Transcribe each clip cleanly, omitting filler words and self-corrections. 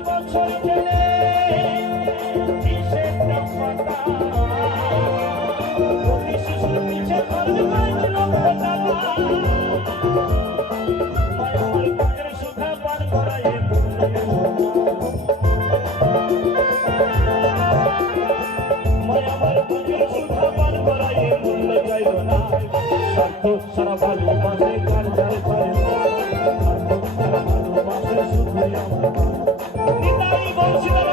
বছর গেলে কিসের টাকা প্রতি শিশুর পিছে খরচ হয় লক্ষ টাকা মায়ার বুকের সুখা পান করায় মায়ার বুকের সুখা পান করায় মূল্য চাইল না স্বার্থ সারা ভালোবাসে কার যার পারে স্বার্থ সারা ভালোবাসে শুধুই আমার নিতাই বংশীধর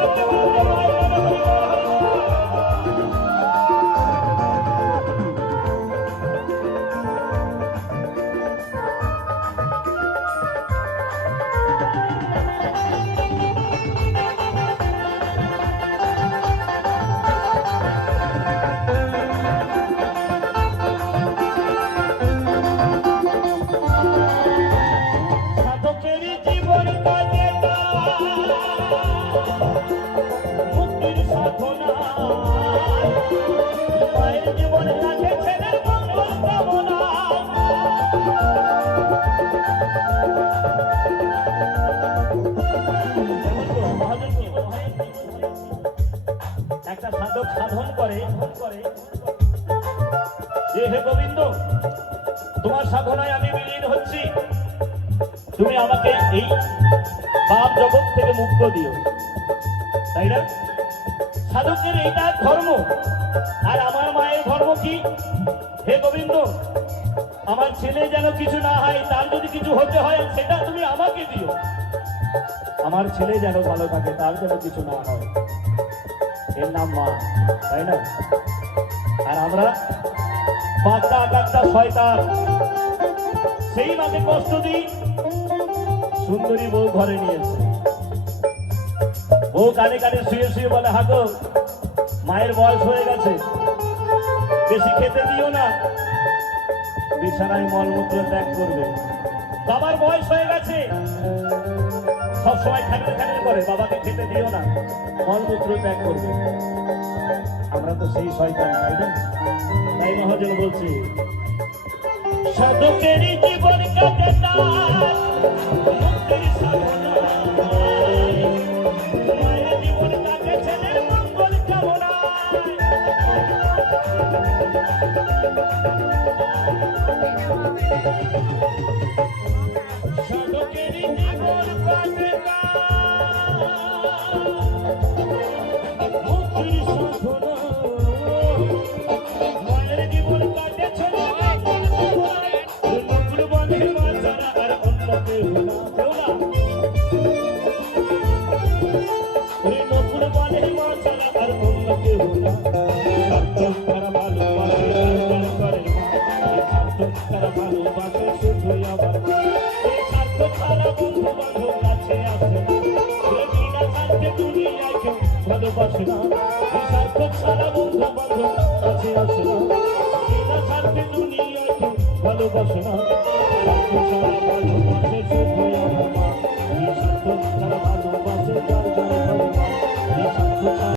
একটা সাধক সাধন করে যে হে গোবিন্দ তোমার সাধনায় আমি বিলীন হচ্ছি তুমি আমাকে এই পাপ জগৎ থেকে মুক্ত দিও তাই না সাধকের এইটা ধর্ম আর আমার মায়ের ধর্ম কি হে গোবিন্দ আমার ছেলে যেন কিছু না হয় তার যদি কিছু হতে হয় সেটা তুমি আমাকে দিও আমার ছেলে যেন ভালো থাকে তার যেন কিছু না হয় এর নাম মা তাই না আর আমরা পাঁচটা আকাশটা শয়তান সেই মাকে কষ্ট দিই সুন্দরী বউ ঘরে নিয়েছে বউ কানে কানে শুয়ে শুয়ে বলে হাগো মায়ের বয়স হয়ে গেছে বেশি খেতে দিও না বিছানায় মলমূত্র ত্যাগ করবে বাবার বয়স হয়ে গেছে সবসময় খাটে খাটে করে বাবাকে খেতে দিও না মলমূত্র ত্যাগ করবে আমরা তো সেই শয়তান তাই না তাই মহাজন বলছি সাধকেরই জীবন কাটে মুক্তির সাধনা মায়ের জীবন কাটে ছেলের মঙ্গল কামনা সাধকেরই জীবন কাটে মুক্তির সাধনা মায়ের জীবন কাটে ছেলের মঙ্গল ভালোবাসে না সার্থক সারা বন্ধু বান্ধব কাছে আসে না এটা সার্থে দুনিয়ায় কেউ ভালোবাসে না সার্থক সারা ভালোবাসে শুধু আমার মা সার্থক সারা ভালোবাসে